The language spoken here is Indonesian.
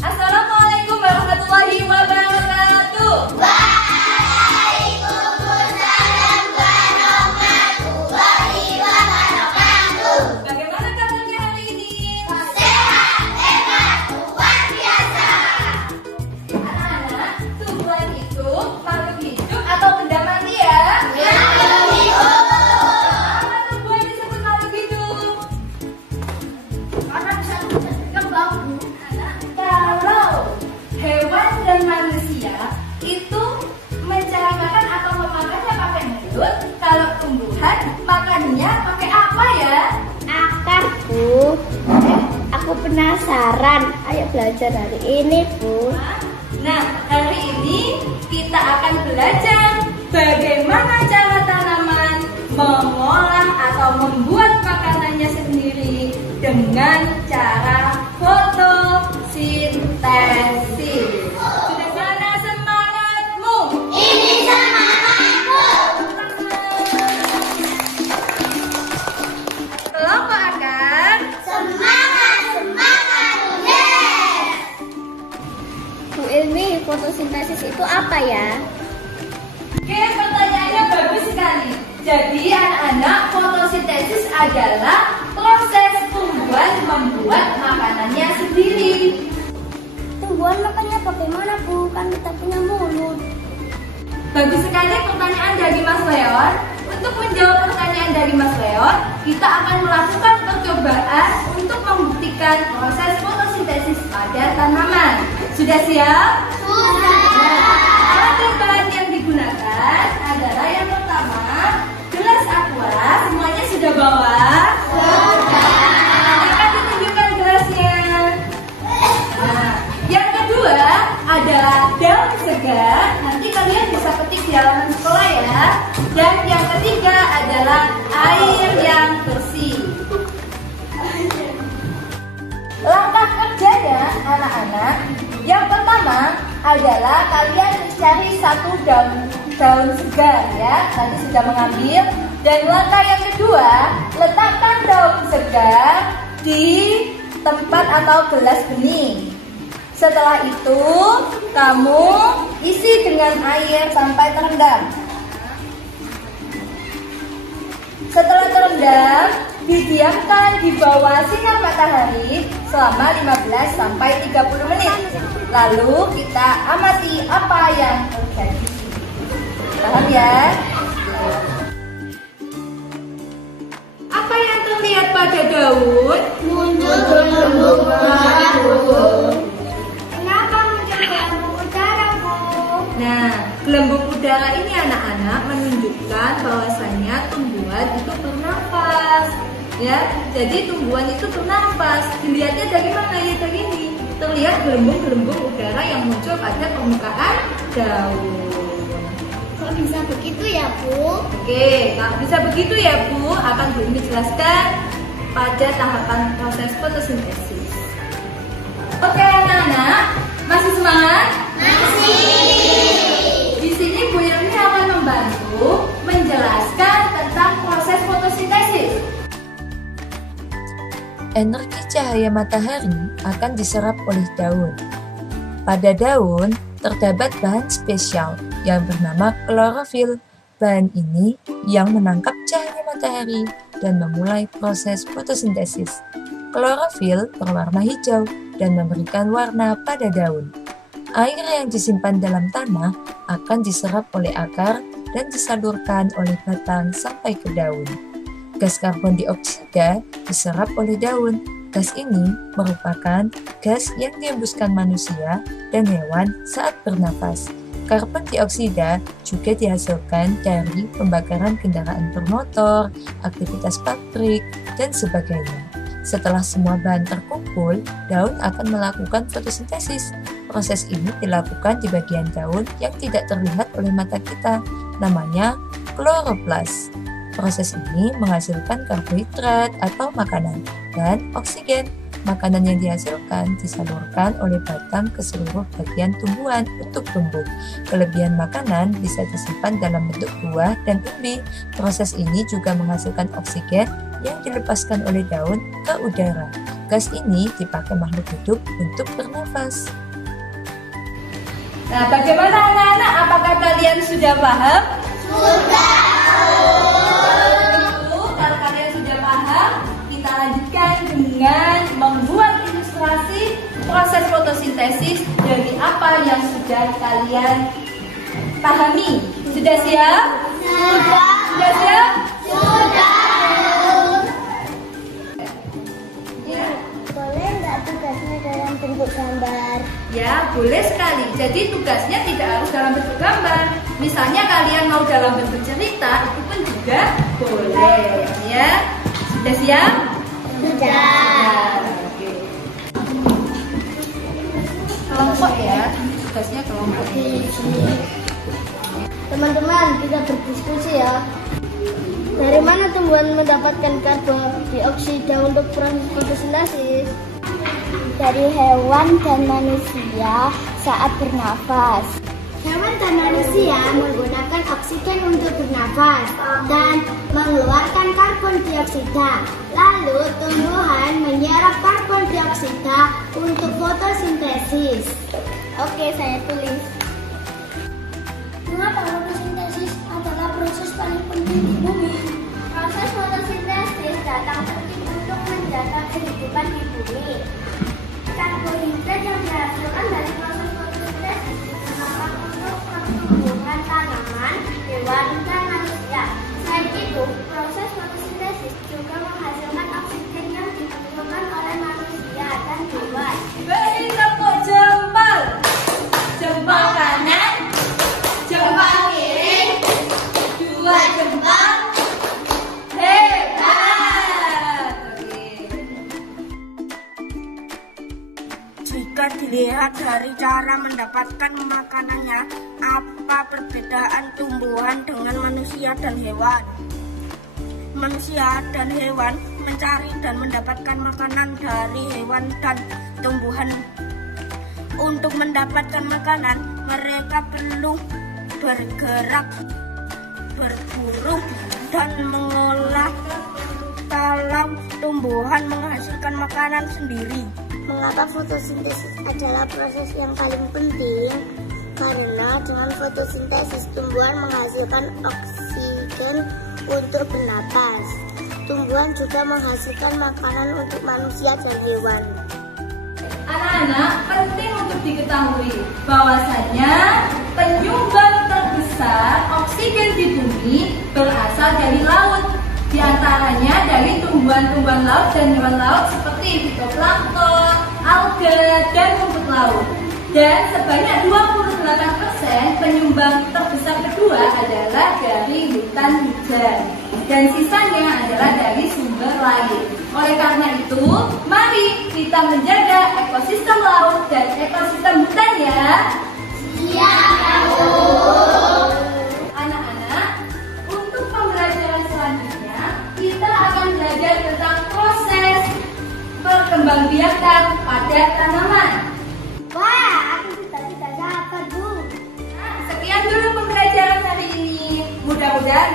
Assalamualaikum warahmatullahi wabarakatuh. Waalaikumsalam warahmatullahi wabarakatuh. Bagaimana kabarnya hari ini? Sehat, hebat, luar biasa. Anak-anak, tumbuhan itu makhluk hidup atau benda mati ya? Makhluk hidup. Kenapa tumbuhan disebut makhluk hidup? Karena bisa berkembang. Kalau hewan dan manusia itu mencari makan atau memakannya pakai mulut, kalau tumbuhan makannya pakai apa ya? Akar, Bu. Aku penasaran. Ayo belajar hari ini, Bu. Nah, hari ini kita akan belajar bagaimana cara tanaman mengolah atau membuat makanannya sendiri dengan cara fotosintesis. Bagaimana semangatmu? Ini semangatku. Kelompok akar. Semangat, semangat, yeah. Bu Ilmi, fotosintesis itu apa ya? Oke, pertanyaannya bagus sekali. Jadi anak-anak, fotosintesis adalah proses tumbuhan membuat makanannya sendiri. Tumbuhan makannya bagaimana, Bu? Kan kita punya mulut. Bagus sekali pertanyaan dari Mas Leon. Untuk menjawab pertanyaan dari Mas Leon, kita akan melakukan percobaan untuk membuktikan proses fotosintesis pada tanaman. Sudah siap? Alat bahan yang digunakan adalah yang pertama, gelas aqua. Semuanya sudah bawa? Akan ditunjukkan gelasnya. Nah, yang kedua adalah daun segar. Nanti kalian bisa petik di halaman sekolah ya. Dan yang ketiga adalah air yang bersih. Langkah kerjanya anak-anak, yang pertama adalah kalian mencari satu daun segar ya, tadi sudah mengambil. Dan langkah yang kedua, letakkan daun segar di tempat atau gelas bening. Setelah itu kamu isi dengan air sampai terendam. Setelah terendam, didiamkan di bawah sinar matahari selama 15 sampai 30 menit. Lalu kita amati apa yang terjadi. Paham ya? Apa yang terlihat pada daun? Muncul gelembung baru. Kenapa muncul gelembung udara, Bu? Nah, gelembung udara ini anak-anak menunjukkan bahwasannya tumbuhan itu bernafas. Ya, jadi tumbuhan itu bernafas. Dilihatnya dari mana ya? Dari ini. Terlihat gelembung-gelembung udara yang muncul pada permukaan daun. Kok bisa begitu ya, Bu? Oke, kalau bisa begitu ya Bu, akan Bu Ilmi jelaskan pada tahapan proses fotosintesis. Oke anak-anak, masih semangat? Di sini Bu Ilmi akan membantu menjelaskan tentang proses fotosintesis. Energi cahaya matahari akan diserap oleh daun. Pada daun terdapat bahan spesial yang bernama klorofil. Bahan ini yang menangkap cahaya matahari dan memulai proses fotosintesis. Klorofil berwarna hijau dan memberikan warna pada daun. Air yang disimpan dalam tanah akan diserap oleh akar dan disalurkan oleh batang sampai ke daun. Gas karbon dioksida diserap oleh daun. Gas ini merupakan gas yang dihembuskan manusia dan hewan saat bernafas. Karbon dioksida juga dihasilkan dari pembakaran kendaraan bermotor, aktivitas pabrik, dan sebagainya. Setelah semua bahan terkumpul, daun akan melakukan fotosintesis. Proses ini dilakukan di bagian daun yang tidak terlihat oleh mata kita, namanya kloroplas. Proses ini menghasilkan karbohidrat atau makanan dan oksigen. Makanan yang dihasilkan disalurkan oleh batang ke seluruh bagian tumbuhan untuk tumbuh. Kelebihan makanan bisa disimpan dalam bentuk buah dan umbi. Proses ini juga menghasilkan oksigen yang dilepaskan oleh daun ke udara. Gas ini dipakai makhluk hidup untuk bernafas. Nah, bagaimana anak-anak? Apakah kalian sudah paham? Sudah. Kalau kalian sudah paham, kita lanjutkan dengan membuat ilustrasi proses fotosintesis dari apa yang sudah kalian pahami. Sudah siap? Sudah. Sudah siap? Sudah. Boleh nggak tugasnya dalam bentuk gambar? Ya, boleh sekali. Jadi tugasnya tidak harus dalam bentuk gambar. Misalnya kalian mau dalam bentuk cerita, itu pun juga boleh. Ya, sudah siap? Sudah. Oke. Kelompok ya, tugasnya kelompok. Teman-teman, kita berdiskusi ya. Dari mana tumbuhan mendapatkan karbon dioksida untuk proses fotosintesis? Dari hewan dan manusia saat bernafas. Hewan dan manusia menggunakan oksigen untuk bernafas dan mengeluarkan karbon dioksida. Lalu tumbuhan menyerap karbon dioksida untuk fotosintesis. Oke, saya tulis. Mengapa fotosintesis adalah proses paling penting di bumi? Proses fotosintesis datang penting untuk menjaga kehidupan di bumi. Karbohidrat yang dihasilkan dari proses fotosintesis digunakan untuk pertumbuhan tanaman, hewan, dan manusia. Selain itu, proses fotosintesis juga menghasilkan oksigen yang dibutuhkan oleh manusia dan hewan. Beri tepuk jempol. Jempol kanan, jempol kiri, dua jempol. Hebat. Oke. Jika dilihat dari cara mendapatkan makanannya, apa perbedaan tumbuhan dengan manusia dan hewan? Manusia dan hewan mencari dan mendapatkan makanan dari hewan dan tumbuhan. Untuk mendapatkan makanan, mereka perlu bergerak, berburu, dan mengolah. Kalau tumbuhan menghasilkan makanan sendiri. Mengapa fotosintesis adalah proses yang paling penting? Karena dengan fotosintesis tumbuhan menghasilkan oksigen untuk bernapas. Tumbuhan juga menghasilkan makanan untuk manusia dan hewan. Anak-anak, penting untuk diketahui bahwasanya penyumbang terbesar oksigen di bumi berasal dari laut. Di antaranya dari tumbuhan-tumbuhan laut dan hewan laut seperti fitoplankton, alga, dan rumput laut. Dan sebanyak 28% penyumbang terbesar kedua adalah dari hutan hujan. Dan sisanya adalah dari sumber lain. Oleh karena itu, mari kita menjaga ekosistem laut dan ekosistem hutan ya. Iya, Bu. Anak-anak, untuk pembelajaran selanjutnya, kita akan belajar tentang proses perkembangbiakan pada tanaman. Wah, aku sudah tidak sabar, Bu. Nah, sekian dulu pembelajaran hari ini. Mudah-mudahan